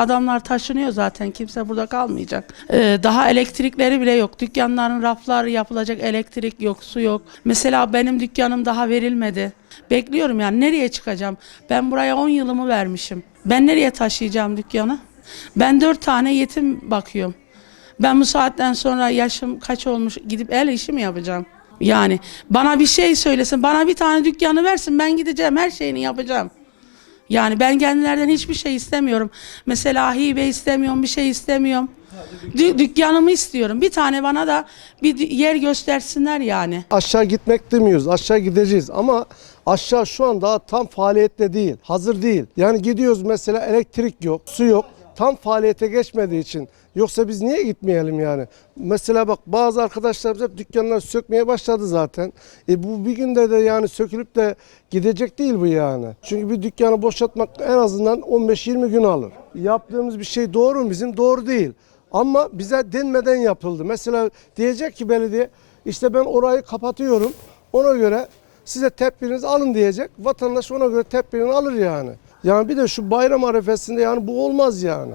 adamlar taşınıyor zaten. Kimse burada kalmayacak. Ee, daha elektrikleri bile yok. Dükkanların rafları yapılacak elektrik yok, su yok. Mesela benim dükkanım daha verilmedi. Bekliyorum yani nereye çıkacağım? Ben buraya 10 yılımı vermişim. Ben nereye taşıyacağım dükkanı? Ben 4 tane yetim bakıyorum. Ben bu saatten sonra yaşım kaç olmuş gidip el işi mi yapacağım? Yani bana bir şey söylesin, bana bir tane dükkanı versin ben gideceğim her şeyini yapacağım. Yani ben kendilerden hiçbir şey istemiyorum. Mesela hibe istemiyorum, bir şey istemiyorum. Dü- dükkanımı istiyorum. Bir tane bana da bir yer göstersinler yani. Aşağı gitmek demiyoruz. Aşağı gideceğiz ama aşağı şu an daha tam faaliyette değil. Hazır değil. Yani gidiyoruz mesela elektrik yok, su yok. Tam faaliyete geçmediği için. Yoksa biz niye gitmeyelim yani? Mesela bak bazı arkadaşlarımız hep dükkanlar sökmeye başladı zaten. E bu bir günde de yani sökülüp de gidecek değil bu yani. Çünkü bir dükkanı boşaltmak en azından 15-20 gün alır. Yaptığımız bir şey doğru mu bizim? Doğru değil. Ama bize denmeden yapıldı. Mesela diyecek ki belediye işte ben orayı kapatıyorum. Ona göre size tedbirinizi alın diyecek. Vatandaş ona göre tedbirini alır yani. Yani bir de şu bayram arifesinde yani bu olmaz yani.